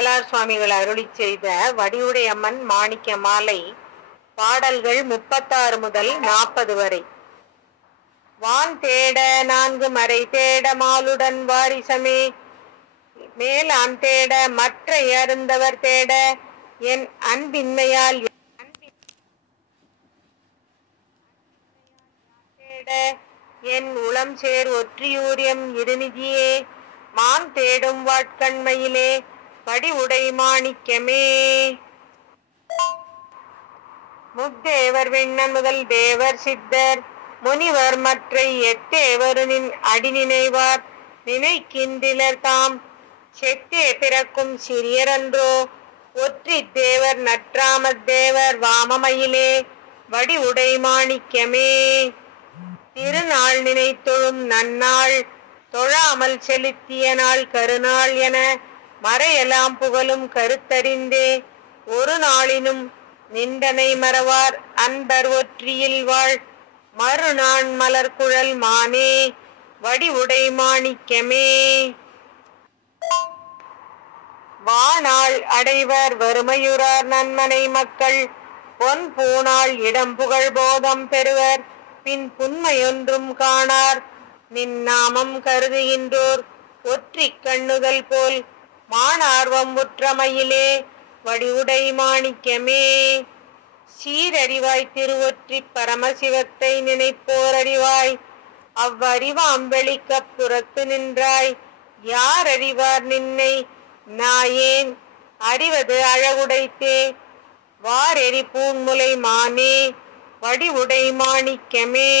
வள்ளலார் சுவாமிகள் அருளிச் செய்த வடிவுடையம்மன் மாணிக்க மாலை பாடல்கள் 36 முதல் 40 வரை. வான் தேட நான்கு மறை தேட மாலுடன் வாரிசமே, மேலான் தேட மற்ற அருந்தவர் தேட, என் அன்பின்மையால் தேட, என் உளம் சேர் ஒற்றியூரியம் இருநிதியே, மான் தேடும் வாட்கண்மையிலே வடிவுடை மாணிக்கமே. முத்தேவர் விண்ணன் முதல் தேவர் சித்தர் முனிவர் மற்றை எத்தேவருனின் அடி நினைவார் நினைக்கின்றிலர் தாம், செத்தே பிறக்கும் சிறியரன்றோ ஒற்றி தேவர் நற்றாமத்தேவர் வாமமையிலே வடிவுடை மாணிக்கமே. திருநாள் நினைத்தொழும் நன்னாள் தொழாமல் செலுத்திய நாள் கருநாள் என மறையெல்லாம் புகழும் கருத்தறிந்தே, ஒரு நாளினும் நின்றனை மறவார் அன்பர் ஒற்றியில் வாழ் மறுநான் மலர்குழல் மானே வடிவுடை மாணிக்கமே. வானாள் அடைவர் வறுமையுறார் நன்மனை மக்கள், பொன் பூனாள் இடம் புகழ் போதம் பெறுவர் பின் புன்மையொன்றும் காணார், நின் நாமம் கருதுகின்றோர் ஒற்றி கண்ணுதல் போல் மானார்வம் உற்றமையிலே வடிவுடை மாணிக்கமே. சீரறிவாய் திருவொற்றி பரமசிவத்தை நினைப்போர் அறிவாய், அவ்வறிவாம் வெளிக்கப் புறத்து நின்றாய், யார் அறிவார் நின்னை நாயேன் அறிவது அழகுடைத்தே, வாரெறி பூன்முலை மானே வடிவுடை மாணிக்கமே.